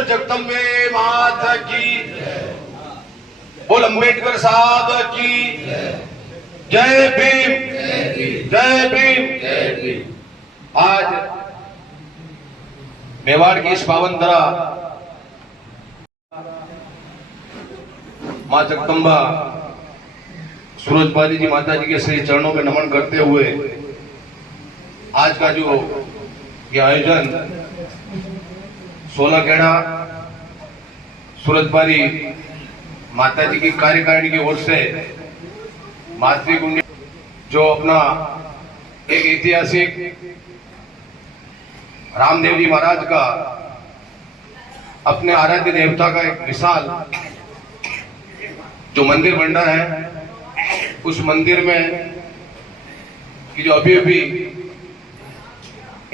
बोल जगदम्बे माता की, बोल अंबेडकर साहब की जय भीम, जय भीम। आज मेवाड़ की इस पावन धरा मां जगदम्बा सूरजपाली जी माता जी के श्री चरणों में नमन करते हुए आज का जो ये आयोजन 16 खेड़ा सूरजपाली माता जी की कार्यकारिणी की ओर से मातृकुंड जो अपना एक ऐतिहासिक रामदेव जी महाराज का अपने आराध्य देवता का एक विशाल जो मंदिर बन रहा है, उस मंदिर में कि जो अभी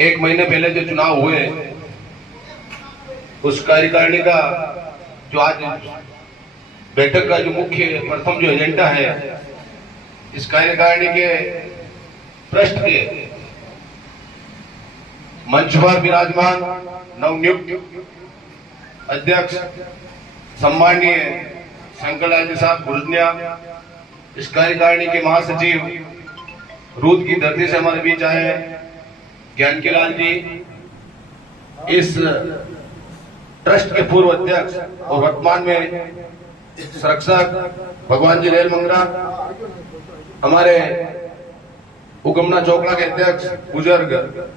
एक महीने पहले जो चुनाव हुए, उस कार्यकारिणी का जो आज बैठक का जो मुख्य प्रथम जो एजेंडा है, इस कार्यकारिणी के पृष्ठ के मंच पर विराजमान नवनियुक्त अध्यक्ष सम्माननीय शंकरलाल जी साहब गुरजनिया, इस कार्यकारिणी के महासचिव रूद की धरती से हमारे बीच आए ज्ञानकीलाल जी, इस ट्रस्ट के पूर्व अध्यक्ष और वर्तमान में संरक्षक भगवान जी रेल मंगरा, हमारे उगमना चौकड़ा के अध्यक्ष बुजुर्ग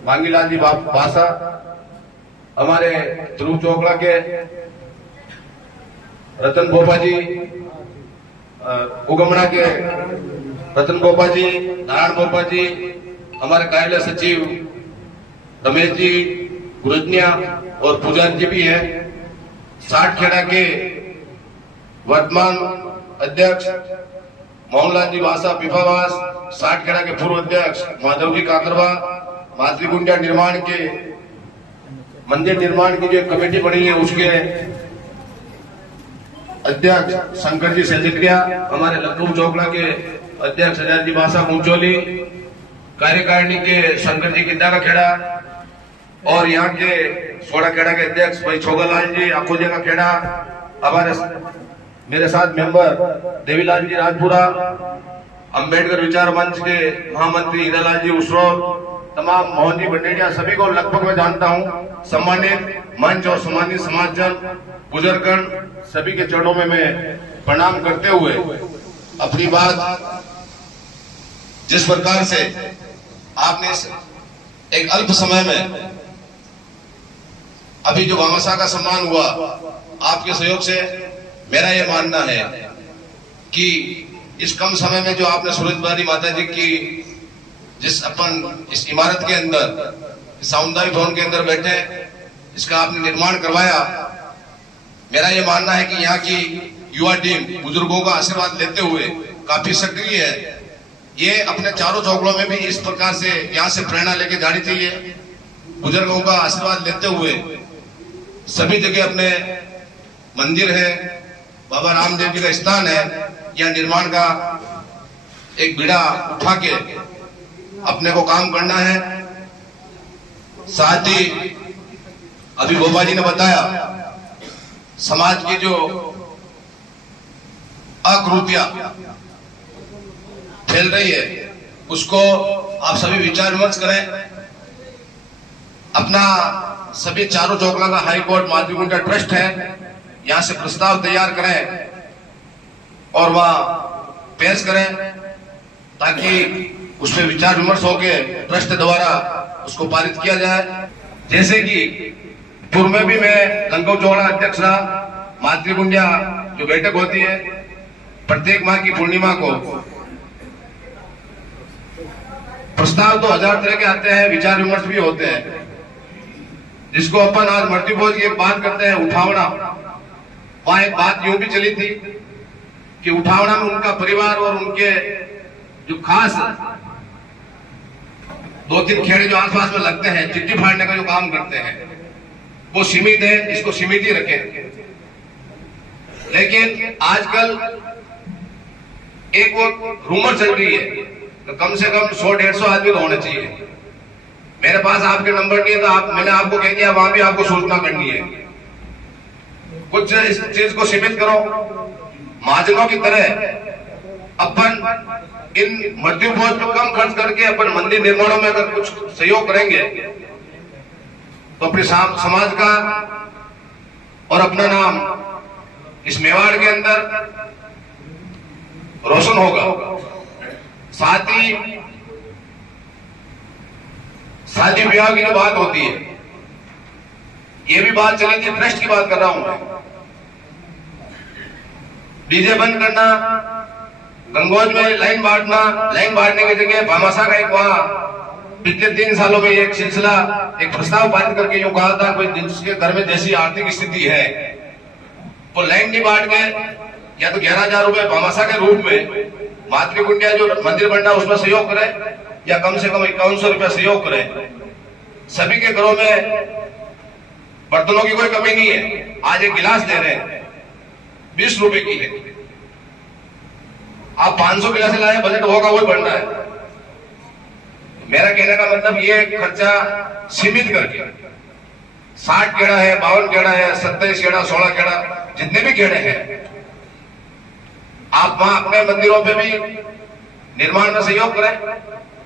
मांगीलाल जी बासा, हमारे ध्रुव चौकड़ा के रतन बोपा जी, उगमना के रतन बोपा जी, नारायण बोपा जी, हमारे कार्यालय सचिव रमेश जी गुरजनिया और पुजारी जी भी हैं। 60 खेड़ा के वर्तमान अध्यक्ष मोहनलाल जी वासा पिफावास, 60 खेड़ा के पूर्व अध्यक्ष माधव जी काकरवा, मातृकुंडिया निर्माण के मंदिर निर्माण की जो कमेटी बनी है उसके अध्यक्ष शंकर जी सेजकरिया, हमारे लखनऊ चौकड़ा के अध्यक्ष हजार जी बासा मुंचोली, कार्यकारिणी के शंकर जी किंदा का खेड़ा और यहाँ के 16 खेड़ा के अध्यक्ष भाई छोगालाल जी आखोजे का खेड़ा, हमारे मेरे साथ मेंबर देवीलाल जी राजपुरा, अंबेडकर विचार मंच के महामंत्री हीरालाल जी उसरोल, तमाम मोहन जी बंडेरिया, सभी को लगभग मैं जानता हूँ। सम्मानित मंच और सम्मानित समाजजन, बुजुर्गगण, सभी के चरणों में मैं प्रणाम करते हुए अपनी बात जिस प्रकार से आपने एक अल्प समय में अभी जो भामाशाह का सम्मान हुआ, आपके सहयोग से मेरा यह मानना है कि इस कम समय में जो आपने सूरजपाली माता जी की जिस अपन इस इमारत के अंदर सामुदायिक भवन के अंदर बैठे इसका आपने निर्माण करवाया, मेरा यह मानना है कि यहाँ की युवा टीम बुजुर्गों का आशीर्वाद लेते हुए काफी सक्रिय है। ये अपने चारों चौकड़ों में भी इस प्रकार से यहाँ से प्रेरणा लेके जानी चाहिए। बुजुर्गों का आशीर्वाद लेते हुए सभी जगह अपने मंदिर है, बाबा रामदेव जी का स्थान है, यह निर्माण का एक बीड़ा उठा के अपने को काम करना है। साथ ही अभी बोबा जी ने बताया समाज की जो अकुरीतियां फैल रही है उसको आप सभी विचार विमर्श करें। अपना सभी चारों चौकड़ा का हाई कोर्ट मातृकुंड का ट्रस्ट है, यहां से प्रस्ताव तैयार करें और वहां पेश करें ताकि उसमें विचार विमर्श होके ट्रस्ट द्वारा उसको पारित किया जाए। जैसे कि पूर्व में भी मैं लंगो चौड़ा अध्यक्ष रहा, मातृकुंडिया जो बैठक होती है प्रत्येक माह की पूर्णिमा को प्रस्ताव तो 1000 तरह के आते हैं, विचार विमर्श भी होते हैं, जिसको अपन आज मर्ती भोज की एक बात करते हैं उठावना। वहां एक बात यूं भी चली थी कि उठावना में उनका परिवार और उनके जो खास 2-3 खेड़े जो आसपास में लगते हैं, चिट्ठी फाड़ने का जो काम करते हैं, वो सीमित है, इसको सीमित ही रखें। लेकिन आजकल एक वो रूमर चल रही है तो कम से कम 100-150 आदमी तो होने चाहिए। मेरे पास आपके नंबर नहीं है तो मैंने आपको कह दिया वहां भी आपको सूचना करनी है। कुछ इस चीज को सीमित करो। महाजनों की तरह अपन इन मृत्यु भोज पर कम खर्च करके अपन मंदिर निर्माणों में अगर कुछ सहयोग करेंगे तो अपने समाज का और अपना नाम इस मेवाड़ के अंदर रोशन होगा। साथ ही शादी ब्याह की जो बात होती है, ये भी बात चली थी, ट्रस्ट की बात कर रहा हूं मैं। डीजे बंद करना, गंगोज में लाइन बांटने की जगह भामाशाह का एक वहां पिछले 3 सालों में एक सिलसिला, एक प्रस्ताव पारित करके यूं कहा था, कोई जिसके घर में जैसी आर्थिक स्थिति है वो लाइन नहीं बांट के या तो 11,000 रुपए भामाशाह के रूप में मातृकुंडिया जो मंदिर बन रहा है उसमें सहयोग करे, या कम से कम 5100 रुपया सहयोग करे। सभी के घरों में बर्तनों की कोई कमी नहीं है। आज एक गिलास दे रहे हैं 20 रुपए की है, आप 500 गिलास लाए, बजट होगा वही बढ़ रहा है। मेरा कहने का मतलब ये खर्चा सीमित करके 60 खेड़ा है, 52 खेड़ा है, 27 खेड़ा, 16 खेड़ा, जितने भी खेड़े हैं, आप वहां अपने मंदिरों पे भी निर्माण में सहयोग करें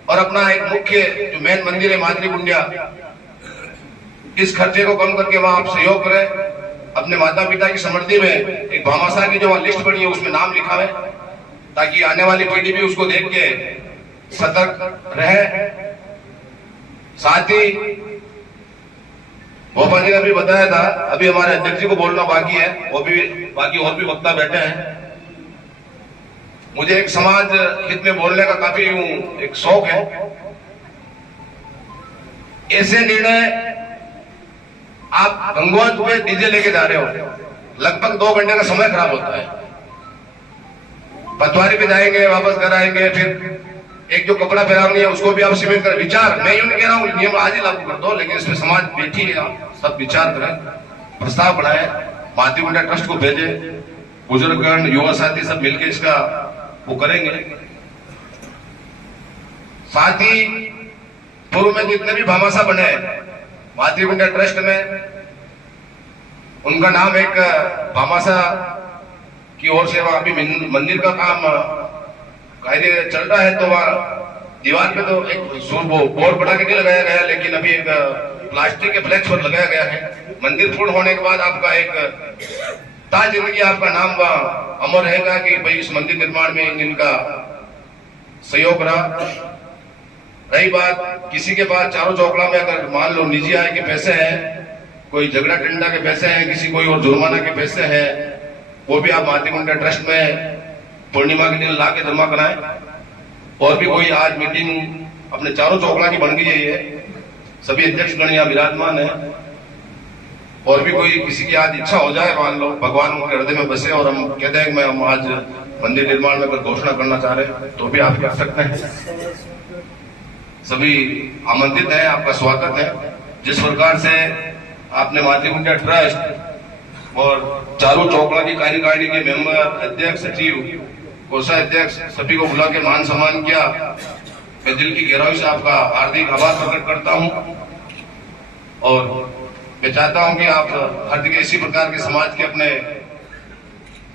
और अपना एक मुख्य जो मेन मंदिर है मातृकुंडिया, इस खर्चे को कम करके वहां आप सहयोग करें। अपने माता पिता की स्मृति में एक भामाशाह की जो वहां लिस्ट बनी है उसमें नाम लिखा है, ताकि आने वाली पीढ़ी भी उसको देख के सतर्क रहे। साथ ही भोपाल जी ने भी बताया था, अभी हमारे अध्यक्ष जी को बोलना बाकी है, वो भी बाकी और भी वक्ता बैठे हैं। मुझे एक समाज हित में बोलने का काफी एक शौक है। ऐसे निर्णय आप गंगोज पे डीजे लेके जा रहे हो, लगभग 2 घंटे का समय खराब होता है। पटवारी पे जाएंगे, वापस घर आएंगे, फिर एक जो कपड़ा पहनानी है उसको भी आप सीमित कर विचार, मैं यूं नहीं कह रहा हूं नियम आज ही लागू कर दो, लेकिन इसमें समाज बैठी है, आप सब विचार करें, प्रस्ताव बढ़ाए, मातृकुंडिया ट्रस्ट को भेजे, बुजुर्गगण युवा साथी सब मिलकर इसका वो करेंगे। साथ ही पूर्व में जितने भी भामाशाह बने मातृकुंडिया ट्रस्ट में, उनका नाम एक भामाशाह की ओर से वहां अभी मंदिर का काम कार्य चल रहा है, तो वहां दीवार पे तो एक बोर्ड बना के नहीं लगाया गया, लेकिन अभी एक प्लास्टिक के फ्लेक्स पर लगाया गया है। मंदिर पूर्ण होने के बाद आपका एक ताज जिंदगी आपका नाम वहां अमर रहेगा कि भाई इस मंदिर निर्माण में इनका सहयोग रहा। रही बात किसी के पास चारों चौकड़ा में अगर मान लो निजी आय के पैसे हैं, कोई झगड़ा टिंडा के पैसे हैं, किसी कोई और जुर्माना के पैसे हैं, वो भी आप मातृकुंडिया ट्रस्ट में पूर्णिमा के दिन ला के जमा कराएं। और भी कोई आज मीटिंग अपने चारों चौकड़ा की बन गई है, ये सभी अध्यक्ष गण यहाँ विराजमान है। और भी कोई किसी की आज इच्छा हो जाए, मान लो भगवान उनके हृदय में बसे और हम कहते हैं कि मैं हम आज मंदिर निर्माण में अगर घोषणा करना चाह रहे हैं तो भी आप कर सकते हैं। सभी आमंत्रित हैं, आपका स्वागत है। जिस प्रकार से आपने मातृकुंडिया ट्रस्ट और चारों चौकड़ा की कार्यकारिणी के मेंबर, अध्यक्ष, सचिव, कोषाध्यक्ष सभी को बुला के मान सम्मान किया, मैं दिल की गहराई से आपका हार्दिक आभार प्रकट करता हूं। और मैं चाहता हूं कि आप हर जगह इसी प्रकार के समाज के अपने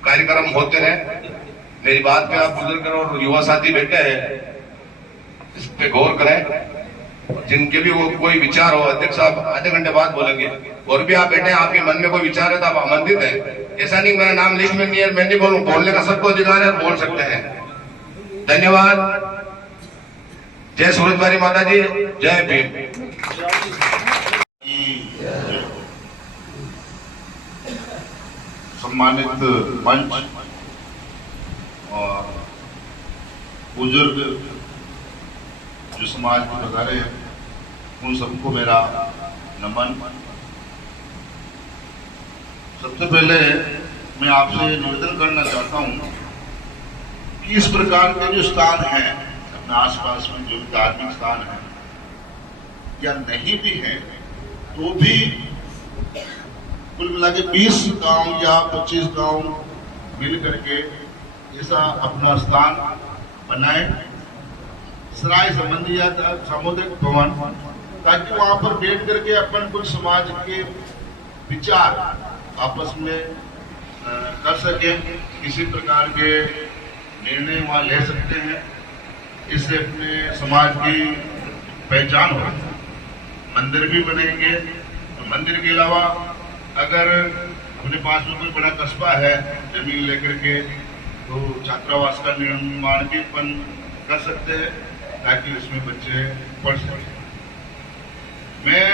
कार्यक्रम होते रहे। मेरी बात पे आप बुजुर्ग और युवा साथी बैठे हैं, इस पे गौर करें। जिनके भी वो कोई विचार हो, अध्यक्ष साहब आधे घंटे बाद बोलेंगे, और भी आप बैठे हैं, आपके मन में कोई विचार है तो आप आमंत्रित है। ऐसा नहीं मेरा नाम लिस्ट में नहीं है, मैं नहीं बोलूं, बोलने का सबको अधिकार है, बोल सकते हैं। धन्यवाद। जय सूरजबारी माता जी, जय भीम। सम्मानित मंच और बुजुर्ग जो समाज के पधारे हैं, उन सबको मेरा नमन। सबसे पहले मैं आपसे निवेदन करना चाहता हूं कि इस प्रकार के जो स्थान हैं अपने आसपास में, जो धार्मिक स्थान हैं या नहीं भी हैं, तो भी कुल मिला के 20 गांव या 25 गांव मिल करके ऐसा अपना स्थान बनाए, सराय संबंधी या सामुदायिक भवन, ताकि वहां पर बैठ करके अपन कुछ समाज के विचार आपस में कर सके, किसी प्रकार के निर्णय वहाँ ले सकते हैं। इससे अपने समाज की पहचान हो। मंदिर भी बनेंगे, तो मंदिर के अलावा अगर अपने पास में कोई बड़ा कस्बा है जमीन लेकर के, तो छात्रावास का निर्माण भी अपन कर सकते हैं ताकि उसमें बच्चे पढ़ सकें। मैं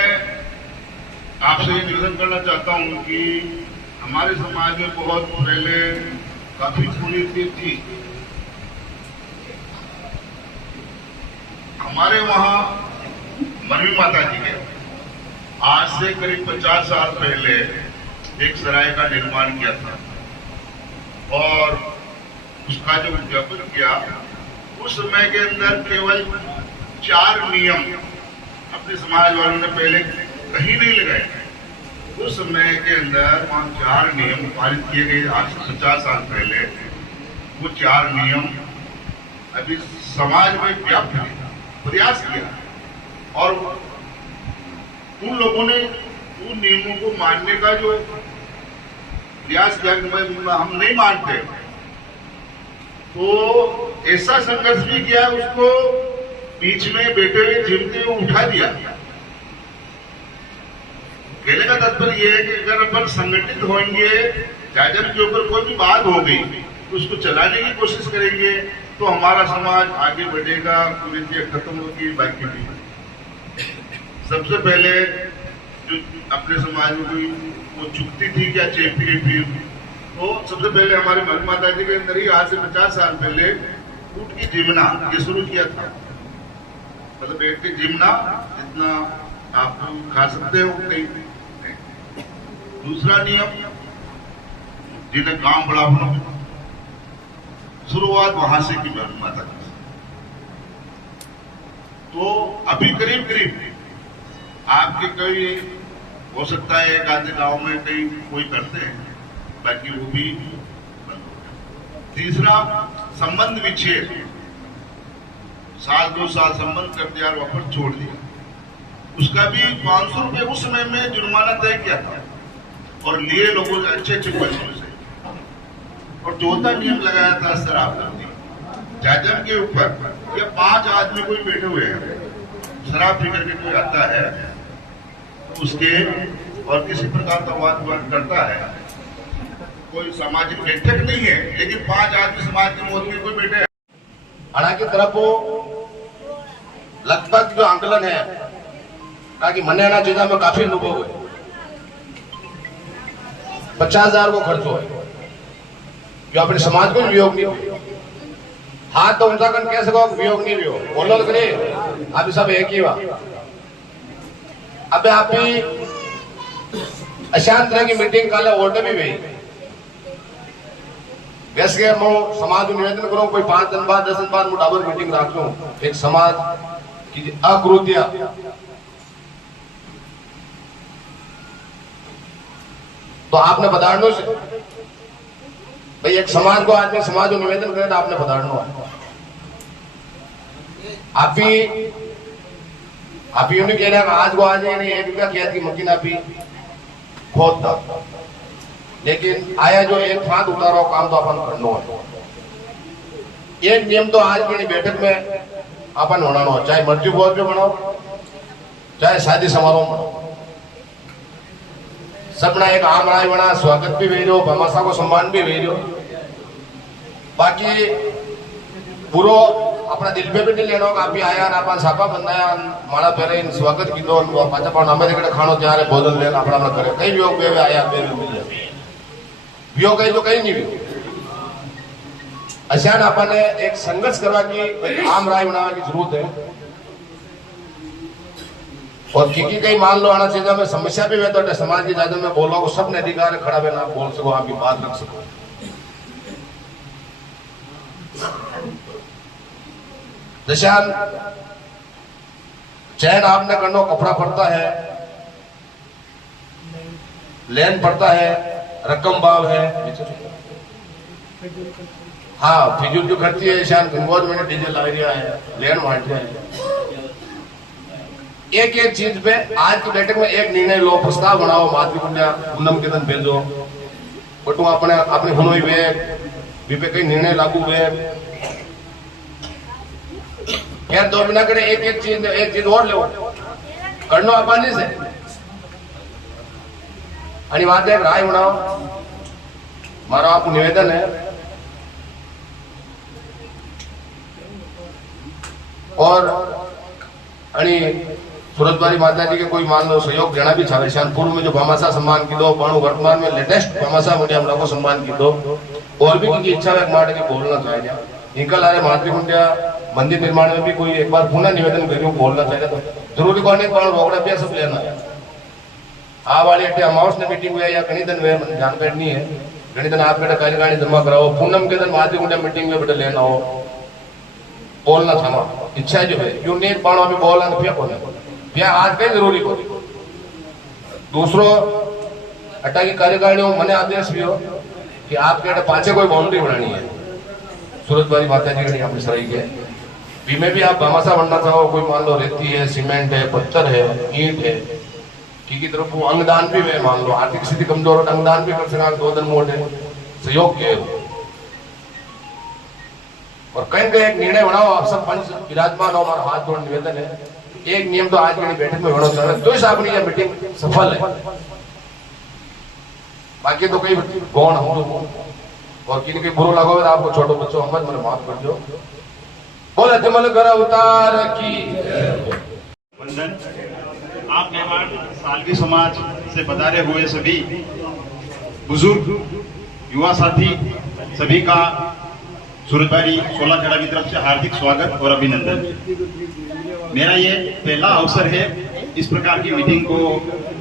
आपसे ये निवेदन करना चाहता हूँ कि हमारे समाज में बहुत पहले काफी कुरीति थी। हमारे वहाँ मरवी माता जी के आज से करीब 50 साल पहले एक सराय का निर्माण किया था और उसका जो उद्यापन किया, उस समय के अंदर केवल 4 नियम अपने समाज वालों ने पहले कहीं नहीं लगाए। उस समय के अंदर वहाँ 4 नियम पारित किए गए आज से 50 साल पहले। वो 4 नियम अभी समाज में व्याप्त प्रयास किया और उन लोगों ने उन नियमों को मानने का जो प्रयास किया कि हम नहीं मानते, तो ऐसा संघर्ष भी किया, उसको बीच में बैठे हुए झिमते हुए उठा दिया। कहने का तात्पर्य यह है कि अगर अपन संगठित होंगे, जाजर के ऊपर कोई भी बात हो गई तो उसको चलाने की कोशिश करेंगे, तो हमारा समाज आगे बढ़ेगा, कुरीतियां खत्म होगी। बाकी भी सबसे पहले जो अपने समाज में कोई वो चुकती थी क्या चेपी थी, तो सबसे पहले हमारे मरवी माता जी के अंदर ही आज से 50 साल पहले ऊँट की जिमना ये शुरू किया था। मतलब बैठ के जिमना जितना आप खा सकते हो कहीं। दूसरा नियम, जिन्हें गांव बड़ा बनो, शुरुआत वहां से की मरवी माता की। तो अभी करीब करीब आपके कोई हो सकता है एक आधे गांव में कहीं कोई करते हैं, बाकी वो भी बंद हो गया। तीसरा, संबंध विच्छेद, 1-2 साल संबंध कर दिया और वापस छोड़ दिया, उसका भी 500 रुपये उस समय में जुर्माना तय किया था और लिए लोगों ने अच्छे पैसों से। और चौथा नियम लगाया था शराबबंदी। जाजम के ऊपर ये 5 आदमी कोई बैठे हुए हैं, शराब पी करके कोई आता है तो उसके और किसी प्रकार का वाद विवाद करता है, कोई सामाजिक बैठक नहीं है, लेकिन 5 आदमी समाज के मोद में कोई बैठे हैं। हालांकि तरफ लगभग जो आंकलन है ताकि मने ना चीजा में काफी अनुभव है, 50,000 को खर्च हो जो अपने समाज को वियोग नहीं हुई। हाथ तो उनका कन कह सको वियोग नहीं भी हो, बोलो तो करे आप सब एक ही हुआ। अब आप भी अशांत तरह की मीटिंग काले ओल्टे भी गई, वैसे मैं समाज को निवेदन करूं कोई 5 दिन बाद 10 दिन बाद मुटाबर मीटिंग रख लूं, एक समाज की अक्रूतिया तो आपने बधाड़नो से भाई एक समाज को आदमी समाज को निवेदन करे तो आपने बधाड़नो है। आप ही नहीं कह रहे आज को आज नहीं 1 रुपया खेत की मशीन आप ही खोद था, लेकिन आया जो एक फांद उतारो काम तो अपन करना है। एक नियम तो आज की बैठक में अपन होना हो, चाहे मर्जी भोज में बनाओ चाहे शादी समारोह में, सबना एक आम राय बना, स्वागत भी भेजो, भामाशा को सम्मान भी भेजो, बाकी पूरो अपना दिल पे भी नहीं लेना होगा। आप भी आया ना अपन सापा बनाया माड़ा पहले स्वागत की दो पाचा पण हमें देखते खानो त्यारे भोजन लेना अपना अपना करे कई वियोग बे आया बे मिल जाए वियोग कहीं तो कहीं नहीं भी अशान अपन ने एक संघर्ष करवा की आम राय बनाने की जरूरत है। और की कहीं मान लो आना चाहिए में समस्या भी है तो समाज की ज्यादा में बोलो को सबने अधिकार खड़ा है ना बोल सको आपकी बात रख सको। दशान चैन आपने करना कपड़ा पड़ता है, लेन पड़ता है, रकम भाव है, हाँ फिजूल जो खर्ची है शान गंगोद में डीजल ला रहा है, लेन वाट रहा है, एक एक चीज पे आज की बैठक में एक निर्णय लो, प्रस्ताव बनाओ, मातृकुंडा पूनम के दिन भेजो, बटू अपने अपने हुनोई वे विपे कई निर्णय लागू हुए। खैर 2 महीना करे एक चीज और लो करनो आपानी से आणि बात एक राय बनाओ। मारो आपको निवेदन है और आणि सूरजबारी माता जी के कोई मान लो सहयोग देना भी चाहे शान पूर्व में जो भामाशाह सम्मान की दो पण वर्तमान में लेटेस्ट भामाशाह मुझे हम लोग को सम्मान की दो और भी उनकी इच्छा है मार के बोलना चाहिए। इनका लारे मातृकुंडा मंदिर निर्माण में भी कोई एक बार पुनः निवेदन करियो बोलना चाहिए। तो जरूरी कौन है पण रोकड़ा भी सब लेना है। आ वाली अमाउंट ने मीटिंग हुई या कहीं दिन वे जान बैठ नहीं है कहीं दिन आप बेटा कहीं गाड़ी जमा कराओ पूनम के दिन मातृकुंडा मीटिंग में बेटा लेना हो बोलना था इच्छा जो है क्यों नहीं पण अभी बोलना तो क्या आज कहीं जरूरी हो। दूसरो अट्टा की कार्यकारिणी मैंने आदेश भी हो कि आपके पाछे कोई बाउंड्री बनानी है सूरजबारी माता जी की अपनी सराई के बीमे भी आप भामाशाह बनना चाहो कोई मान लो रेती है सीमेंट है पत्थर है ईंट है की तरफ वो अंगदान भी है मान लो आर्थिक स्थिति कमजोर हो अंगदान भी कर सका 2 दिन मोटे सहयोग के और कहीं कहीं एक निर्णय बनाओ। आप सब पंच विराजमान हो हमारा हाथ जोड़ निवेदन है एक नियम तो आज की बैठक में होना चाहिए तो अपनी यह मीटिंग सफल है। बाकी तो कई कौन हम और किन बुरो लगो तो आपको छोटो बच्चों हम मैंने माफ कर दो। बोल अजमल कर अवतार की वंदन। आप मेहमान सालवी समाज से पधारे हुए सभी बुजुर्ग युवा साथी सभी का सूरजबारी सोलाखेड़ा की तरफ से हार्दिक स्वागत और अभिनंदन। मेरा ये पहला अवसर है इस प्रकार की मीटिंग को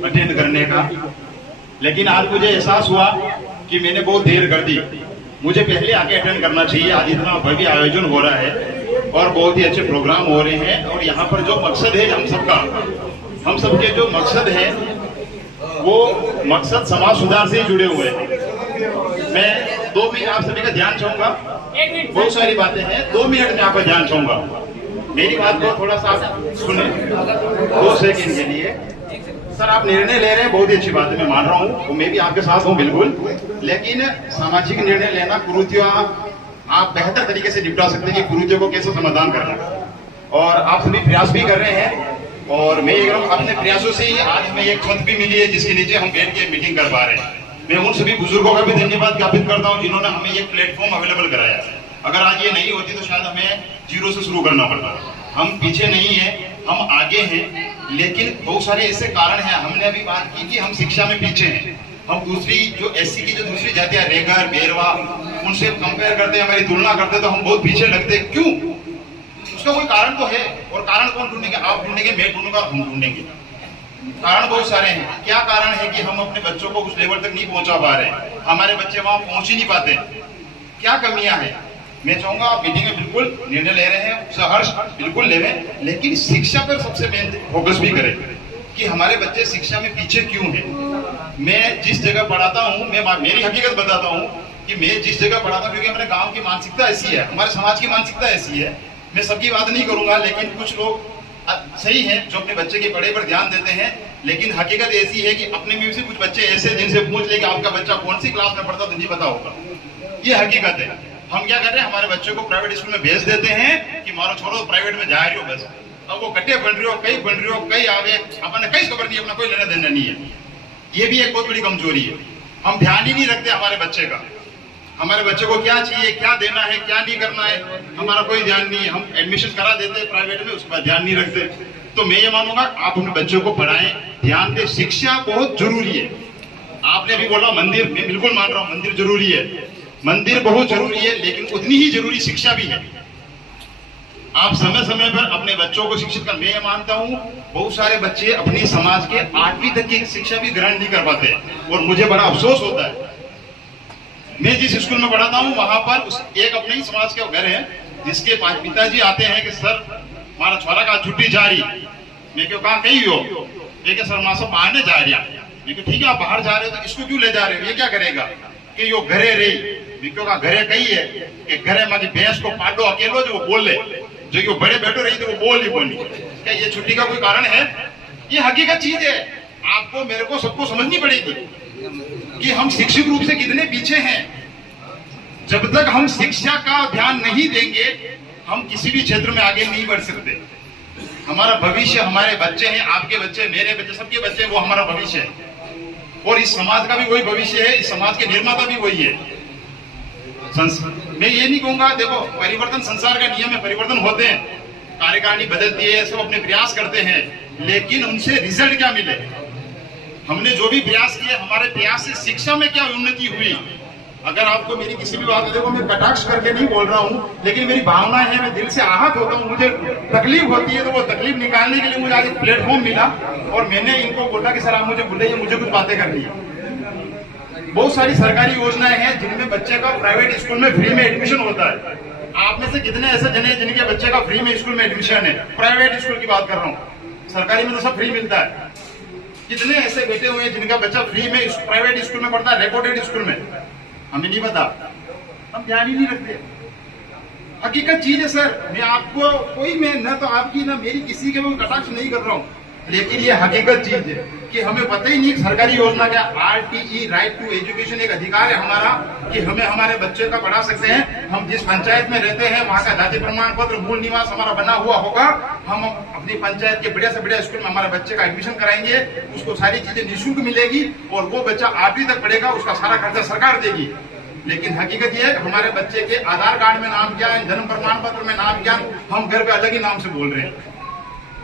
अटेंड करने का, लेकिन आज मुझे एहसास हुआ कि मैंने बहुत देर कर दी। मुझे पहले आके अटेंड करना चाहिए। आज इतना भव्य आयोजन हो रहा है और बहुत ही अच्छे प्रोग्राम हो रहे हैं और यहाँ पर जो मकसद है हम सबके जो मकसद है वो मकसद समाज सुधार से ही जुड़े हुए हैं। मैं 2 मिनट आप सभी का ध्यान चाहूंगा। बहुत सारी बातें हैं, 2 मिनट में आपका ध्यान चाहूंगा। मेरी बात को थोड़ा सा सुने 2 सेकंड के लिए। सर आप निर्णय ले रहे हैं, बहुत ही अच्छी बात है, मैं मान रहा हूँ, मैं भी आपके साथ हूँ बिल्कुल। लेकिन सामाजिक निर्णय लेना कुरीतियों आप बेहतर तरीके से निपटा सकते हैं कि कुरीतियों को कैसे समाधान करना, और आप सभी प्रयास भी कर रहे हैं। और मैं अपने प्रयासों से ही आज हमें एक छत भी मिली है जिसके नीचे हम बैठ के मीटिंग कर पा रहे हैं। मैं उन सभी बुजुर्गों का भी धन्यवाद ज्ञापित करता हूं जिन्होंने हमें ये प्लेटफॉर्म अवेलेबल कराया। अगर आज ये नहीं होती तो शायद हमें 0 से शुरू करना पड़ता। हम पीछे नहीं है, हम आगे हैं, लेकिन बहुत सारे ऐसे कारण हैं। हमने अभी बात की कि हम शिक्षा में पीछे हैं। हम दूसरी जो एससी की जो दूसरी जातियां रेगर बेरवा उनसे कंपेयर करते हैं, हमारी तुलना करते तो हम बहुत पीछे लगते। क्यों? उसका कोई कारण तो है, और कारण कौन ढूंढेंगे? आप ढूंढेंगे, मैं ढूंढूंगा, हम ढूंढेंगे। कारण बहुत सारे हैं। क्या कारण है कि हम अपने बच्चों को उस लेवल तक नहीं पहुंचा पा रहे हैं, हमारे बच्चे वहां पहुंच ही नहीं पाते। क्या कमियां हैं? मैं चाहूंगा आप मीटिंग में बिल्कुल निर्णय ले रहे हैं, सहर्ष बिल्कुल ले, लेकिन शिक्षा पर सबसे मेन फोकस भी करें कि हमारे बच्चे शिक्षा में पीछे क्यों हैं। मैं जिस जगह पढ़ाता हूँ, मैं मेरी हकीकत बताता हूँ कि मैं जिस जगह पढ़ाता हूँ, क्योंकि हमारे गांव की मानसिकता ऐसी है, हमारे समाज की मानसिकता ऐसी है। मैं सबकी बात नहीं करूंगा, लेकिन कुछ लोग सही है जो अपने बच्चे की पढ़ाई पर ध्यान देते हैं, लेकिन हकीकत ऐसी है कि अपने में से कुछ बच्चे ऐसे जिनसे पूछ ले कि आपका बच्चा कौन सी क्लास में पढ़ता तो नहीं पता होगा। ये हकीकत है। हम क्या कर रहे हैं, हमारे बच्चे को प्राइवेट स्कूल में भेज देते हैं कि मारो छोड़ो प्राइवेट में जा रही हो बस। अब वो कट्टे बन रही हो, कई बन रही हो, कई आगे, अपने कई खबर नहीं, अपना कोई लेना देना नहीं है। ये भी एक बहुत बड़ी कमजोरी है। हम ध्यान ही नहीं रखते हमारे बच्चे का, हमारे बच्चे को क्या चाहिए, क्या देना है, क्या नहीं करना है, हमारा कोई ध्यान नहीं है। हम एडमिशन करा देते हैं प्राइवेट में, उस पर ध्यान नहीं रखते। तो मैं ये मानूंगा आप अपने बच्चों को पढ़ाएं, ध्यान दें। शिक्षा बहुत जरूरी है। आपने भी बोला मंदिर, मैं बिल्कुल मान रहा हूँ मंदिर जरूरी है, मंदिर बहुत जरूरी है, लेकिन उतनी ही जरूरी शिक्षा भी है। आप समय समय पर अपने बच्चों को शिक्षित कर। मैं ये मानता हूँ बहुत सारे बच्चे अपनी समाज के 8वीं तक की शिक्षा भी ग्रहण नहीं कर पाते, और मुझे बड़ा अफसोस होता है। मैं जिस स्कूल में पढ़ाता हूँ वहां पर उस एक अपने ही समाज के घर है जिसके पिताजी आते हैं कि सर हमारा छोरा का छुट्टी जा रही। मैं क्यों कहा कहीं हो, लेकिन सर मां सब बाहर नहीं जा रही। लेकिन ठीक है आप बाहर जा रहे हो तो इसको क्यों ले जा रहे हो, ये क्या करेगा कि यो घरे रही। क्यों का घरे कही है कि घरे मां भैंस को पाडो अकेलो जो वो बोले, जो यो बड़े बैठो रही तो वो बोल ही बोली। क्या ये छुट्टी का कोई कारण है? ये हकीकत चीज है, आपको मेरे को सबको समझनी पड़ेगी कि हम शिक्षित रूप से कितने पीछे हैं। जब तक हम शिक्षा का ध्यान नहीं देंगे हम किसी भी क्षेत्र में आगे नहीं बढ़ सकते। हमारा भविष्य हमारे बच्चे हैं, आपके बच्चे, मेरे बच्चे, सबके बच्चे, वो हमारा भविष्य है और इस समाज का भी वही भविष्य है, इस समाज के निर्माता भी वही है। मैं ये नहीं कहूंगा, देखो परिवर्तन संसार का नियम है, परिवर्तन होते हैं, कार्यकारिणी बदलती है, सब अपने प्रयास करते हैं, लेकिन उनसे रिजल्ट क्या मिले? हमने जो भी प्रयास किए, हमारे प्रयास से शिक्षा में क्या उन्नति हुई? अगर आपको मेरी किसी भी बात, देखो मैं कटाक्ष करके नहीं बोल रहा हूँ, लेकिन मेरी भावना है, मैं दिल से आहत होता हूँ, मुझे तकलीफ होती है, तो वो तकलीफ निकालने के लिए मुझे आज एक प्लेटफॉर्म मिला और मैंने इनको बोला कि सर आप मुझे बुलाइए, मुझे कुछ बातें करनी है। बहुत सारी सरकारी योजनाएं हैं जिनमें बच्चे का प्राइवेट स्कूल में फ्री में एडमिशन होता है। आप में से कितने ऐसे जने हैं जिनके बच्चे का फ्री में स्कूल में एडमिशन है? प्राइवेट स्कूल की बात कर रहा हूँ, सरकारी में तो सब फ्री मिलता है। कितने ऐसे बेटे हुए हैं जिनका बच्चा फ्री में प्राइवेट स्कूल में पढ़ता है, रेपुटेड स्कूल में? हमें नहीं पता, हम ध्यान ही नहीं रखते। हकीकत चीज है सर, मैं आपको कोई, मैं न तो आपकी ना मेरी किसी के मैं कटाक्ष नहीं कर रहा हूँ, लेकिन ये हकीकत चीज है कि हमें पता ही नहीं सरकारी योजना क्या। RTE, राइट टू एजुकेशन, एक अधिकार है हमारा कि हमें हमारे बच्चे का पढ़ा सकते हैं। हम जिस पंचायत में रहते हैं वहाँ का जाति प्रमाण पत्र, मूल निवास हमारा बना हुआ होगा, हम अपनी पंचायत के बढ़िया से बढ़िया स्कूल में हमारे बच्चे का एडमिशन कराएंगे, उसको सारी चीजें निःशुल्क मिलेगी और वो बच्चा 8वीं तक पढ़ेगा, उसका सारा खर्चा सरकार देगी। लेकिन हकीकत यह है कि हमारे बच्चे के आधार कार्ड में नाम क्या है, जन्म प्रमाण पत्र में नाम क्या, हम घर पे अलग ही नाम से बोल रहे हैं,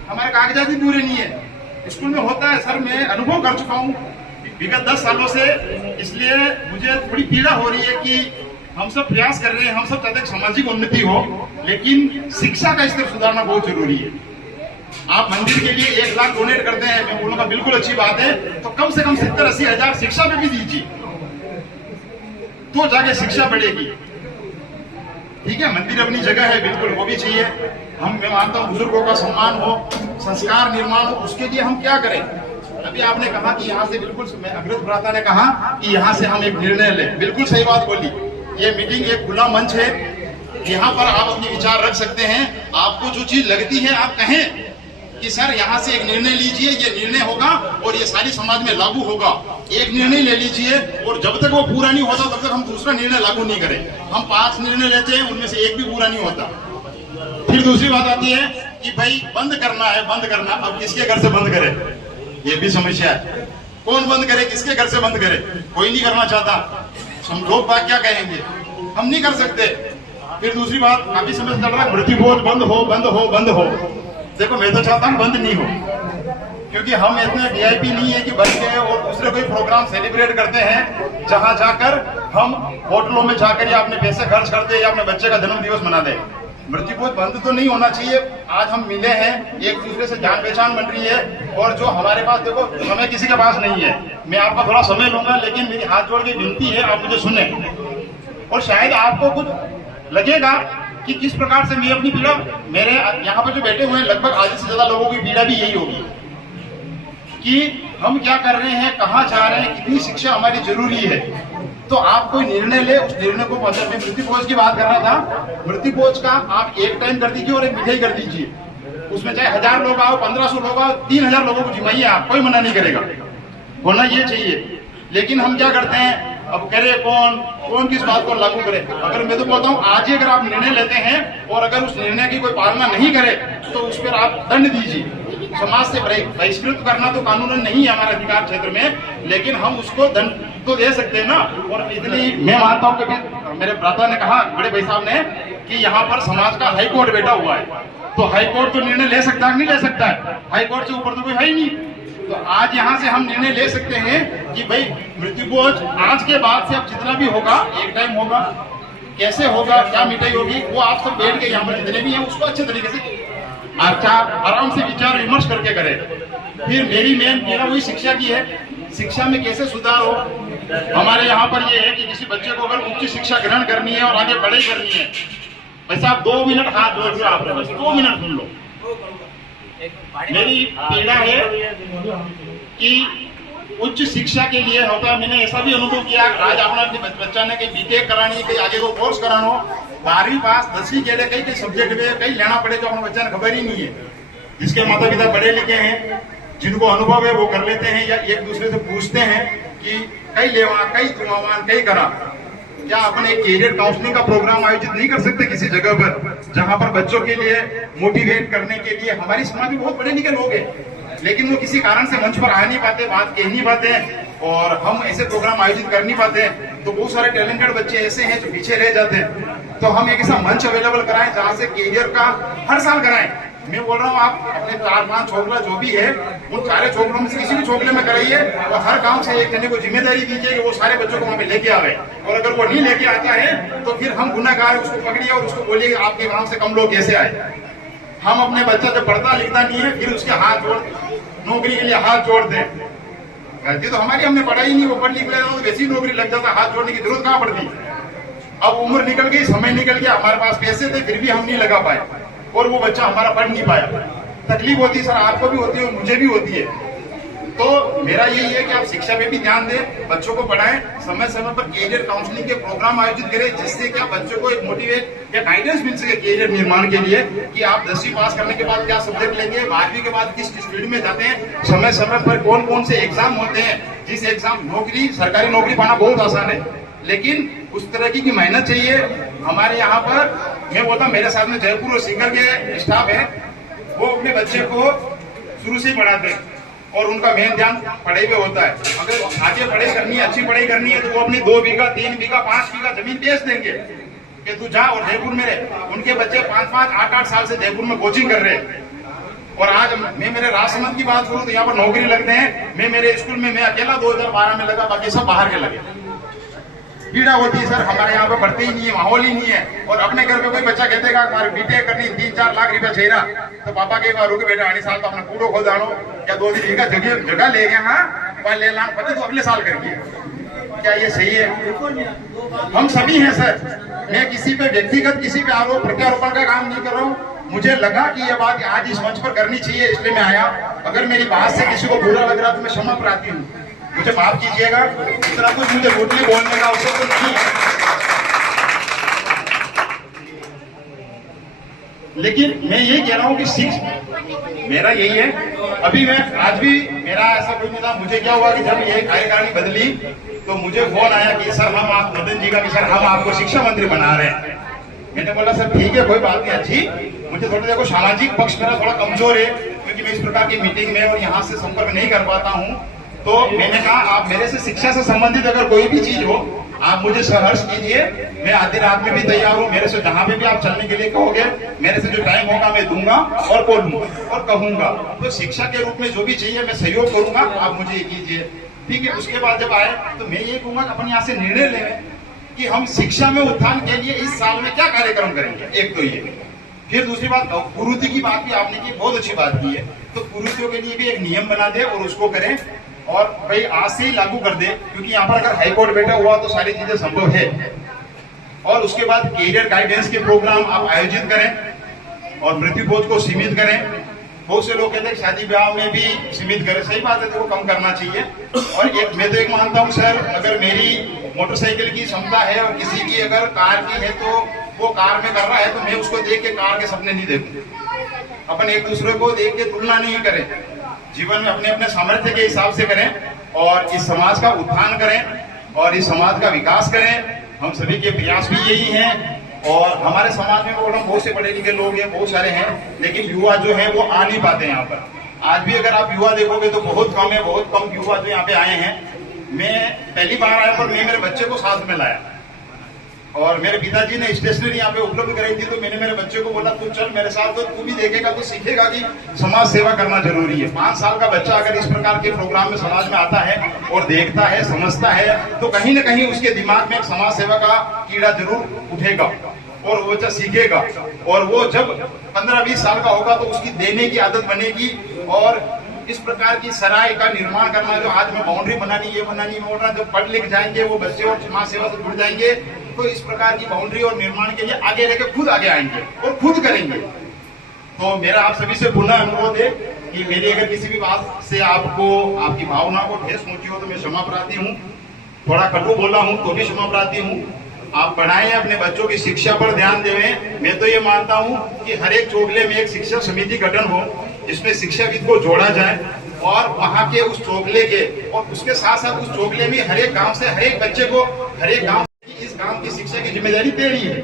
हमारे कागजात भी पूरे नहीं है। स्कूल में होता है सर, मैं अनुभव कर चुका हूँ विगत 10 सालों से, इसलिए मुझे थोड़ी पीड़ा हो रही है कि हम सब प्रयास कर रहे हैं, हम सब चाहते हैं सामाजिक उन्नति हो, लेकिन शिक्षा का स्तर सुधारना बहुत जरूरी है। आप मंदिर के लिए 1 लाख डोनेट करते हैं, मैं बोलूंगा बिल्कुल अच्छी बात है, तो कम से कम 70-80 हजार शिक्षा में भी दीजिए, तो जाके शिक्षा बढ़ेगी। ठीक है, मंदिर अपनी जगह है, बिल्कुल वो भी चाहिए, मैं मानता हूँ बुजुर्गों का सम्मान हो, संस्कार निर्माण हो, उसके लिए हम क्या करें? अभी आपने कहा कि यहाँ से, बिल्कुल अग्रज भ्राता ने कहा कि यहाँ से हम एक निर्णय लें, बिल्कुल सही बात बोली। ये मीटिंग एक खुला मंच है, यहाँ पर आप अपने विचार रख सकते हैं, आपको जो चीज लगती है आप कहें कि सर यहाँ से एक निर्णय लीजिए, ये निर्णय होगा और ये सारी समाज में लागू होगा। एक निर्णय ले लीजिए और जब तक वो पूरा नहीं होता तब तक हम दूसरा निर्णय लागू नहीं करें। हम 5 निर्णय लेते हैं, उनमें से एक भी पूरा नहीं होता। फिर दूसरी बात आती है कि भाई बंद करना है, बंद करना, अब किसके घर से बंद करे? ये भी समस्या है, कौन बंद करे, किसके घर से बंद करे? कोई नहीं करना चाहता, हम लोग बात क्या कहेंगे, हम नहीं कर सकते। फिर दूसरी बात, काफी समय से चल रहा है मृत्यु भोज बंद हो, बंद हो, बंद हो। देखो मैं तो चाहता हूँ बंद नहीं हो, क्योंकि हम इतने VIP नहीं है कि बन गए और दूसरे कोई प्रोग्राम सेलिब्रेट करते हैं जहां जाकर हम होटलों में जाकर या अपने पैसे खर्च करते या अपने बच्चे का जन्म दिवस मना दे। मृत्यु भोज बंद तो नहीं होना चाहिए। आज हम मिले हैं, एक दूसरे से जान पहचान बन रही है, और जो हमारे पास, देखो समय किसी के पास नहीं है, मैं आपका थोड़ा समय लूंगा, लेकिन मेरी हाथ जोड़ के विनती है आप मुझे सुने, और शायद आपको कुछ लगेगा कि किस प्रकार से मैं अपनी पीड़ा, मेरे यहाँ पर जो बैठे हुए हैं लगभग आधे से ज्यादा लोगों की पीड़ा भी यही होगी कि हम क्या कर रहे हैं, कहाँ जा रहे हैं, कितनी शिक्षा हमारी जरूरी है। तो आप कोई निर्णय ले, उस निर्णय को मतलब, मैं मृत्यु भोज की बात कर रहा था, मृत्यु भोज का आप एक टाइम कर दीजिए और एक मिठाई कर दीजिए, उसमें चाहे 1000 लोग आओ, 1500 लोग आओ, 3000 लोगों को जिमाइए आप, कोई मना नहीं करेगा, होना ये चाहिए। लेकिन हम क्या करते हैं, अब करे कौन किस बात को लागू करे? अगर मैं तो बोलता हूँ आज ही अगर आप निर्णय लेते हैं और अगर उस निर्णय की कोई पालना नहीं करे तो उस पर आप दंड दीजिए। समाज से बहिष्कृत करना तो कानूनन नहीं है हमारे अधिकार क्षेत्र में, लेकिन हम उसको दंड तो दे सकते हैं ना। और इतनी मैं मानता हूँ कि मेरे भ्राता ने कहा, बड़े भाई साहब ने, कि यहाँ पर समाज का हाई कोर्ट बैठा हुआ है, तो हाई कोर्ट तो निर्णय ले सकता है, नहीं ले सकता है? हाई कोर्ट से ऊपर तो कोई है ही नहीं। तो आज यहाँ से हम निर्णय ले सकते हैं कि भाई मृत्यु भोज आज के बाद से अब जितना भी होगा, एक टाइम होगा, कैसे होगा, क्या मिठाई होगी, वो आप सब बैठ के यहाँ पर जितने भी हैं उसको अच्छे तरीके से अच्छा आराम से विचार विमर्श करके करें। फिर मेरा वही शिक्षा की है, शिक्षा में कैसे सुधार हो। हमारे यहाँ पर ये है कि किसी बच्चे को अगर उच्च शिक्षा ग्रहण करनी है और आगे पढ़ाई करनी है, भाई साहब 2 मिनट हाथ जोड़ लो, आपने बस 2 मिनट सुन लो। मेरी पीड़ा है कि उच्च शिक्षा के लिए होता है, मैंने ऐसा भी अनुभव किया, आज अपने बच्चा ने कहीं BTech करानी है, कहीं आगे को कोर्स कराना हो, 12वीं पास 10वीं के लिए कई सब्जेक्ट में कहीं लेना पड़े तो अपने बच्चा ने खबर ही नहीं है। जिसके माता पिता पढ़े लिखे हैं, जिनको अनुभव है वो कर लेते हैं या एक दूसरे से पूछते हैं कि कई लेवा कई दुआवान कई करा, क्या अपन एक कैरियर काउंसलिंग का प्रोग्राम आयोजित नहीं कर सकते किसी जगह पर, जहां पर बच्चों के लिए मोटिवेट करने के लिए, हमारी समाज में बहुत पढ़े लिखे लोग हैं लेकिन वो किसी कारण से मंच पर आ नहीं पाते, बात कह नहीं पाते और हम ऐसे प्रोग्राम आयोजित कर नहीं पाते, तो बहुत सारे टैलेंटेड बच्चे ऐसे हैं जो पीछे रह जाते हैं। तो हम एक ऐसा मंच अवेलेबल कराएं जहां से कैरियर का हर साल कराएं। मैं बोल रहा हूँ आप अपने 4-5 छोकरा जो भी है उन सारे छोकरों में से किसी भी छोकरे में कराइए और हर गांव से एक जने को जिम्मेदारी दीजिए कि वो सारे बच्चों को वहां पे लेके आवे, और अगर वो नहीं लेके आता है तो फिर हम गुनाहगार उसको पकड़िए और उसको बोलिए आपके गांव से कम लोग कैसे आए। हम अपने बच्चा जब पढ़ता लिखता नहीं है फिर उसके हाथ जोड़ नौकरी के लिए हाथ जोड़ दें। गलती तो हमारी, हमने पढ़ाई नहीं, वो पढ़ लिख लेता तो वैसी नौकरी लग जाता, हाथ जोड़ने की जरूरत कहाँ पड़ती। अब उम्र निकल गई, समय निकल गया, हमारे पास पैसे थे फिर भी हम नहीं लगा पाए और वो बच्चा हमारा पढ़ नहीं पाया। तकलीफ होती है सर, आपको भी होती है और मुझे भी होती है। तो मेरा यही है कि आप शिक्षा पे भी ध्यान दें, बच्चों को पढ़ाएं, समय समय पर कैरियर काउंसलिंग के प्रोग्राम आयोजित करें जिससे क्या बच्चों को एक मोटिवेट या गाइडेंस मिल सके कैरियर निर्माण के लिए कि आप 10वीं पास करने के बाद क्या सब्जेक्ट लेंगे, 12वीं के बाद किस फील्ड में जाते हैं, समय समय पर कौन कौन से एग्जाम होते हैं, जिस एग्जाम नौकरी सरकारी नौकरी पाना बहुत आसान है लेकिन उस तरह की मेहनत चाहिए। हमारे यहाँ पर मैं बोलता मेरे साथ में जयपुर और सीकर के स्टाफ है, वो अपने बच्चे को शुरू से ही पढ़ाते हैं और उनका मेन ध्यान पढ़ाई पे होता है। अगर आगे पढ़ाई करनी है, अच्छी पढ़ाई करनी है तो वो अपनी 2 बीघा 3 बीघा 5 बीघा जमीन बेच देंगे कि तू जा और जयपुर में रहे। उनके बच्चे 5-5 8-8 साल से जयपुर में कोचिंग कर रहे हैं और आज मैं मेरे राजसमंद की बात करूं तो यहाँ पर नौकरी लगते हैं। मैं मेरे स्कूल में मैं अकेला 2012 में लगा, बाकी सब बाहर के लगे। पीड़ा होती है सर, हमारे यहाँ पे बढ़ते ही नहीं है, माहौल ही नहीं है। और अपने घर पे कोई बच्चा कहतेगा बीटेक करनी 3-4 लाख रुपया चाहिए तो पापा के बार रुके बेटा आने साल तो अपना कूड़ो खोल डालो क्या 2-3 का जगह ले गया, हाँ ले लाख पता तो अगले साल करके, क्या ये सही है? हम सभी हैं सर, मैं किसी पे व्यक्तिगत किसी पे आरोप प्रत्यारोपण का काम नहीं कर रहा हूँ। मुझे लगा कि ये बात आज इस मंच पर करनी चाहिए इसलिए मैं आया। अगर मेरी बात से किसी को बुरा लग रहा तो मैं क्षमा प्रार्थी हूँ, मुझे माफ कीजिएगा। इतना कुछ मुझे बोलने बोलने का अवसर तो नहीं है, लेकिन मैं यही कह रहा हूँ कि मेरा यही है। अभी मैं आज भी मेरा ऐसा कोई नहीं था। मुझे क्या हुआ कि जब ये कार्यकारिणी बदली तो मुझे फोन आया कि सर हम आप मदन जी का कि सर हम आपको शिक्षा मंत्री बना रहे हैं। मैंने बोला सर ठीक है कोई बात नहीं, अच्छी मुझे थोड़ा देखो सामाजिक पक्ष मेरा थोड़ा कमजोर है क्योंकि मैं इस प्रकार की मीटिंग में और यहाँ से संपर्क नहीं कर पाता हूँ। तो मैंने कहा आप मेरे से शिक्षा से संबंधित अगर कोई भी चीज हो आप मुझे सहर्ष कीजिए, मैं आधी रात में भी तैयार हूँ। मेरे से जहां पे भी आप चलने के लिए कहोगे मेरे से जो टाइम होगा मैं दूंगा और बोलूंगा और कहूंगा। तो शिक्षा के रूप में जो भी चाहिए मैं सहयोग करूंगा, आप मुझे ये कीजिए, ठीक है। उसके बाद जब आए तो मैं ये कहूंगा कि अपन यहाँ से निर्णय लें कि हम शिक्षा में उत्थान के लिए इस साल में क्या कार्यक्रम करेंगे। एक तो ये, फिर दूसरी बात कुरीति की बात भी आपने की, बहुत अच्छी बात की है। तो कुरीतियों के लिए भी एक नियम बना दे और उसको करें और भाई आज से ही लागू कर दे, क्योंकि यहाँ पर अगर हाईकोर्ट बैठा हुआ तो सारी चीजें संभव है। और उसके बाद कैरियर गाइडेंस के प्रोग्राम आप आयोजित करें और मृत्युबोध को सीमित करें। बहुत से लोग कहते हैं शादी ब्याह में भी सीमित करें, सही बात है, तो वो कम करना चाहिए। और एक मैं तो एक मानता हूँ सर, अगर मेरी मोटरसाइकिल की क्षमता है और किसी की अगर कार की है तो वो कार में कर रहा है तो मैं उसको देख के कार के सपने नहीं देखूं। अपन एक दूसरे को देख के तुलना नहीं करें, जीवन में अपने अपने सामर्थ्य के हिसाब से करें और इस समाज का उत्थान करें और इस समाज का विकास करें। हम सभी के प्रयास भी यही हैं। और हमारे समाज में बहुत से पढ़े लिखे लोग हैं, बहुत सारे हैं, लेकिन युवा जो है वो आ नहीं पाते यहाँ पर। आज भी अगर आप युवा देखोगे तो बहुत कम है, बहुत कम युवा जो यहाँ पे आए हैं। मैं पहली बार आया पर मैं मेरे बच्चे को साथ में लाया और मेरे पिताजी ने स्टेशनरी यहाँ पे उपलब्ध कराई थी, तो मैंने मेरे बच्चे को बोला तू चल मेरे साथ, तो तू भी देखेगा तो सीखेगा कि समाज सेवा करना जरूरी है। 5 साल का बच्चा अगर इस प्रकार के प्रोग्राम में समाज में आता है और देखता है, समझता है, तो कहीं ना कहीं उसके दिमाग में एक समाज सेवा का कीड़ा जरूर उठेगा और वो बच्चा सीखेगा। और वो जब 15-20 साल का होगा तो उसकी देने की आदत बनेगी। और इस प्रकार की सराय का निर्माण करना, जो आज में बाउंड्री बनानी, ये बनानी, मोड़ रहा, जब पढ़ लिख जाएंगे वो बच्चे और समाज सेवा से जुड़ जाएंगे तो इस प्रकार की बाउंड्री और निर्माण के लिए आगे लेके खुद आगे आएंगे और खुद करेंगे। तो मेरा आप सभी से पुनः अनुरोध है कि मेरी अगर किसी भी बात से आपको आपकी भावना को ठेस पहुंची हो तो मैं क्षमा प्रार्थी हूँ। थोड़ा कटु बोला हूँ तो भी क्षमा प्रार्थी हूँ। आप पढ़ाएं, अपने बच्चों की शिक्षा पर ध्यान देवें। मैं तो ये मानता हूँ कि हर एक चोगले में एक शिक्षा समिति गठन हो, जिसमें शिक्षाविद को जोड़ा जाए और वहाँ के उस चोगले के और उसके साथ साथ उस चोगले में हर एक गांव से हर एक बच्चे को हर एक गांव की इस गांव की शिक्षा की जिम्मेदारी तेरी है।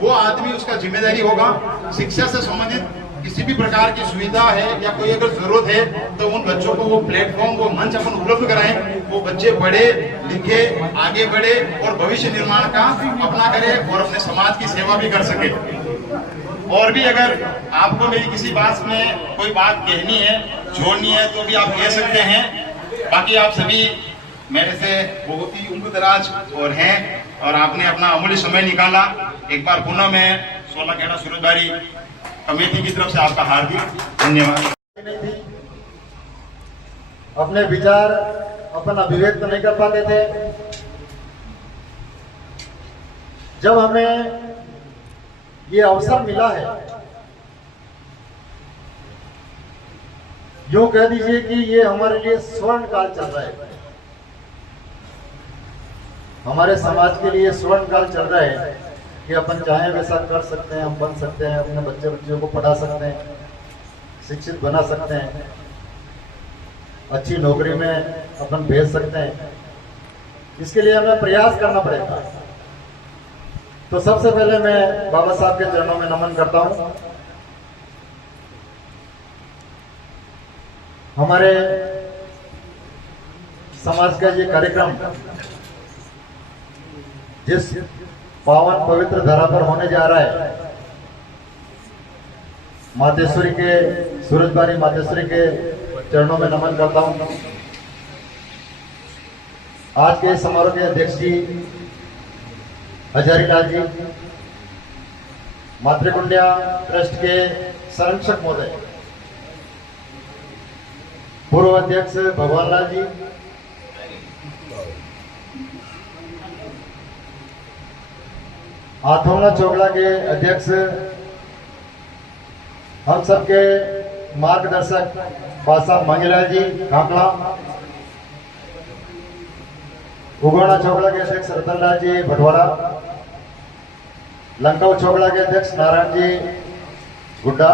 वो आदमी उसका जिम्मेदारी होगा शिक्षा से संबंधित किसी भी प्रकार की सुविधा है या कोई अगर जरूरत है तो उन बच्चों को वो प्लेटफॉर्म वो मंच अपन उपलब्ध कराएं, वो बच्चे पढ़े लिखे आगे बढ़े और भविष्य निर्माण का अपना करे और अपने समाज की सेवा भी कर सके। और भी अगर आपको मेरी किसी बात में कोई बात कहनी है जोड़नी है तो भी आप कह सकते हैं। बाकी आप सभी मेरे से बहुत ही उम्र दराज और हैं और आपने अपना अमूल्य समय निकाला। एक बार पुनः मैं 16 खेड़ा सूरजबारी कमेटी की तरफ से आपका हार्दिक धन्यवाद। अपने विचार अपन अभिव्यक्त नहीं कर पाते थे। जब हमें ये अवसर मिला है, यूं कह दीजिए कि ये हमारे लिए स्वर्ण काल चल रहा है, हमारे समाज के लिए स्वर्ण काल चल रहा है कि अपन चाहे वैसा कर सकते हैं, हम बन सकते हैं, अपने बच्चों को पढ़ा सकते हैं, शिक्षित बना सकते हैं, अच्छी नौकरी में अपन भेज सकते हैं। इसके लिए हमें प्रयास करना पड़ेगा। तो सबसे पहले मैं बाबा साहब के चरणों में नमन करता हूं। हमारे समाज का ये कार्यक्रम जिस पावन पवित्र धरा पर होने जा रहा है, मातेश्वरी के सूरजबारी मातेश्वरी के चरणों में नमन करता हूं। आज के समारोह के अध्यक्ष जी हजारीलाल जी, मातृकुंडिया ट्रस्ट के संरक्षक महोदय, पूर्व अध्यक्ष भगवान लाल जी, आथोंगा चोगला के अध्यक्ष, हम सबके मार्गदर्शक पासा मंगेलाल जी कांकड़ा, उगोड़ा चोगला के अध्यक्ष रतनलाल जी भटवाड़ा, लंकाऊ चोगला के अध्यक्ष नारायण जी गुड्डा,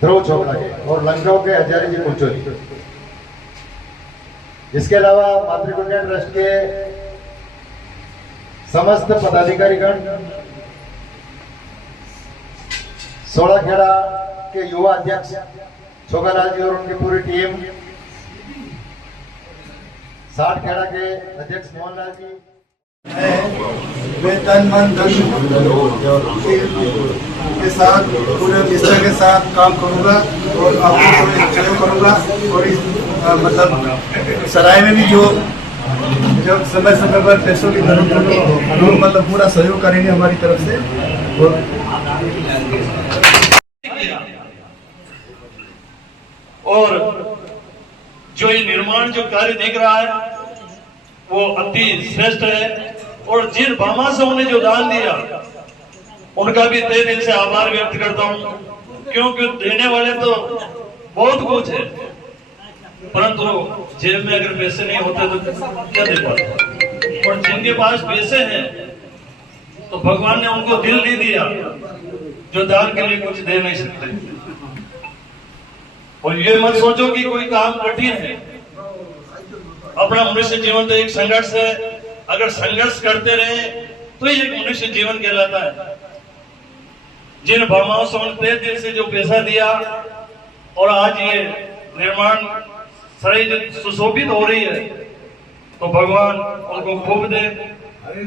ध्रुव चोगला के और लंकाऊ के हजारी जी कुलचोरी। इसके अलावा मातृकुंडिया ट्रस्ट के समस्त पदाधिकारीगण, 16 खेड़ा के युवा अध्यक्ष छोगालाल जी और उनकी पूरी टीम, 60 खेड़ा के अध्यक्ष मोहनलाल जी। मैं तन मन धन के साथ पूरे निष्ठा के साथ काम करूंगा और आपको सहयोग करूंगा और इस मतलब सराय में भी जो समय समय पर पैसों की जरूरत है लोग मतलब पूरा सहयोग करेंगे हमारी तरफ से। और जो ये निर्माण जो कार्य दिख रहा है वो अति श्रेष्ठ है और जिन भामाशाहों ने जो दान दिया उनका भी तहे दिल से आभार व्यक्त करता हूं, क्योंकि देने वाले तो बहुत कुछ है परंतु जेब में अगर पैसे नहीं होते तो क्या दे पाते। और जिनके पास पैसे हैं तो भगवान ने उनको दिल नहीं दिया जो दान के लिए कुछ दे नहीं सकते। और ये मत सोचो कि कोई काम कठिन है, अपना मनुष्य जीवन तो एक संघर्ष है, अगर संघर्ष करते रहे तो ये एक मनुष्य जीवन कहलाता है। जिन भामाशाहों ने दिल से जो पैसा दिया और आज ये निर्माण सराय सुशोभित हो रही है तो भगवान उनको खूब दे,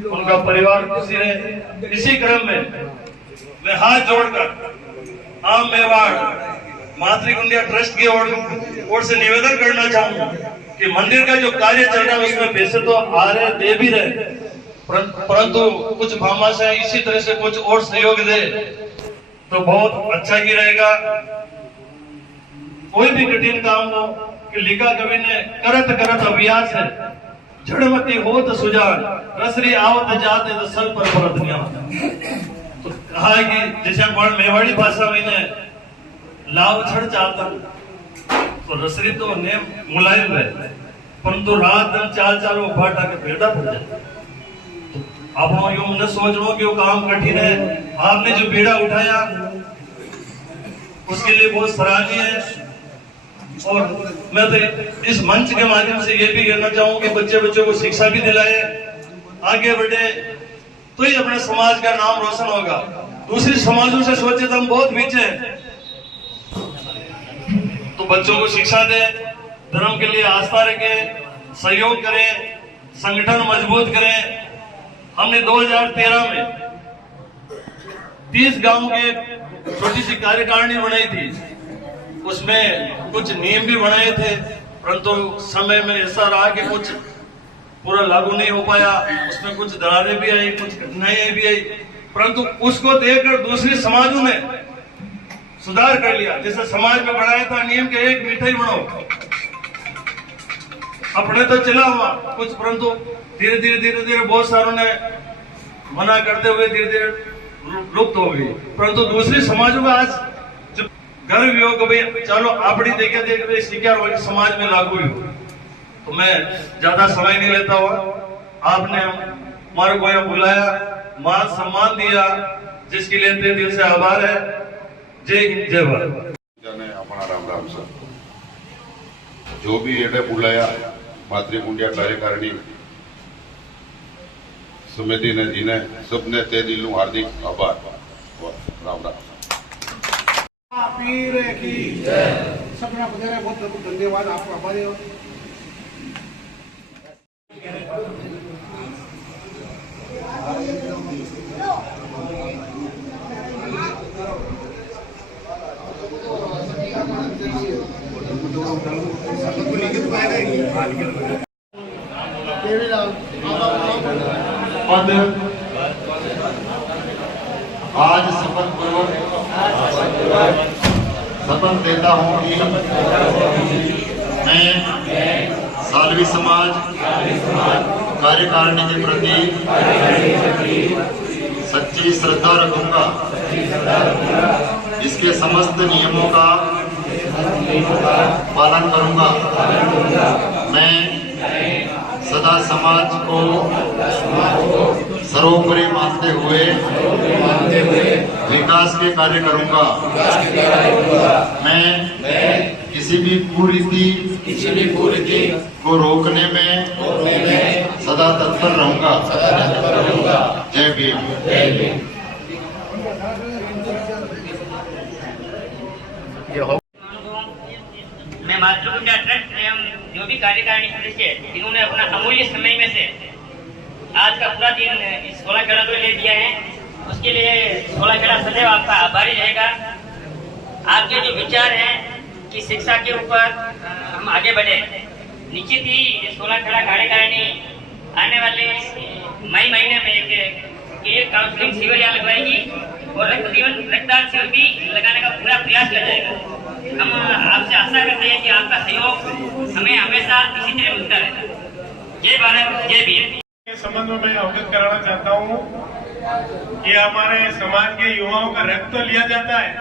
उनका परिवार खुशी रहे। इसी क्रम में मैं हाथ जोड़कर आम मेवाड़ मातृकुंडिया ट्रस्ट की ओर से निवेदन करना चाहूंगा कि मंदिर का जो कार्य चल रहा है उसमें पैसे तो आ रहे दे भी रहे, परंतु कुछ भामाशाह इसी तरह से कुछ और सहयोग दे तो बहुत अच्छा ही रहेगा। कोई भी कठिन काम हो कि लिखा कवि ने करत करत अभ्यास है, झड़मती हो तो सुजान, रसरी आवत जाते तो सल पर परत तो कहा कि जैसे मेवाड़ी भाषा में लाभ छड़ चाहता तो रसरी तो ने मुलायम है परंतु रात दिन चाल चाल वो भाटा के बेड़ा पड़ जाए। तो आप यूं न सोच लो कि वो काम कठिन है, आपने जो बेड़ा उठाया उसके लिए बहुत सराहनीय है। और मैं तो इस मंच के माध्यम से ये भी कहना चाहूँ कि बच्चों को शिक्षा भी दिलाए, आगे बढ़े, तो ही अपने समाज का नाम रोशन होगा। दूसरे समाजों से सोचे तो हम बहुत पीछे हैं, तो बच्चों को शिक्षा दें, धर्म के लिए आस्था रखें, सहयोग करें, संगठन मजबूत करें। हमने 2013 में 30 गांव के छोटी सी कार्यकारिणी बनाई थी, उसमें कुछ नियम भी बनाए थे, परंतु समय में ऐसा रहा कि कुछ पूरा लागू नहीं हो पाया, उसमें कुछ दरारें भी आई, कुछ कठिनाइयां भी आई, परंतु उसको देखकर दूसरे समाजों ने सुधार कर लिया। जैसे समाज में बनाया था नियम के एक मिठाई बनाओ, अपने तो चला हुआ कुछ, परंतु धीरे धीरे बहुत सारों ने मना करते हुए धीरे धीरे लुप्त हो गई। परंतु दूसरे समाजों में आज जब गर्व भी हो कि भाई चलो अपनी देखे शिक्षा समाज में लागू हुई। तो मैं ज्यादा समय नहीं लेता हुआ, आपने हमारे को यहाँ बुलाया, मान सम्मान दिया, जिसके लिए तहे दिल से आभार है। जय हिंद, जय भारत। जाने अपना राम राम सर, जो भी एडे बुलाया मातृकुंडिया कार्यकारिणी समिति ने जिन्हें सबने ते दिल हार्दिक आभार। राम राम। पीर की सपना बजारे बहुत बहुत धन्यवाद, आपको आभारी हो। आज शपथ पूर्वक शपथ देता हूँ कि मैं सालवी समाज कार्यकारिणी के प्रति सच्ची श्रद्धा रखूंगा, इसके समस्त नियमों का पालन करूंगा। मैं सदा समाज को सर्वोपरि मानते हुए विकास के कार्य करूंगा। मैं किसी भी कुरीति को रोकने में सदा तत्पर रहूंगा। जय भीम। मैं मातृकुंडिया ट्रस्ट एवं जो भी कार्यकारिणी सदस्य है, इन्होंने अपना अमूल्य समय में से आज का पूरा दिन इस 16 खेड़ा को ले दिया है, उसके लिए 16 खेड़ा सदैव आपका आभारी रहेगा। आपके जो विचार हैं कि शिक्षा के ऊपर हम आगे बढ़े, निश्चित ही 16 खेड़ा कार्यकारिणी आने वाले मई महीने में एक काउंसलिंग शिविर यहाँ लगवाएगी और रक्तदान शिविर भी लगाने का पूरा प्रयास किया जाएगा। हम आपसे आशा करते हैं कि आपका सहयोग हमें हमेशा इसी तरह मिलता रहेगा। जय भारत, जय भीम। के संबंध में मैं अवगत कराना चाहता हूं कि हमारे समाज के युवाओं का रक्त तो लिया जाता है,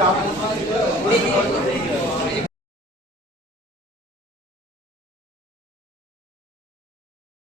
Aku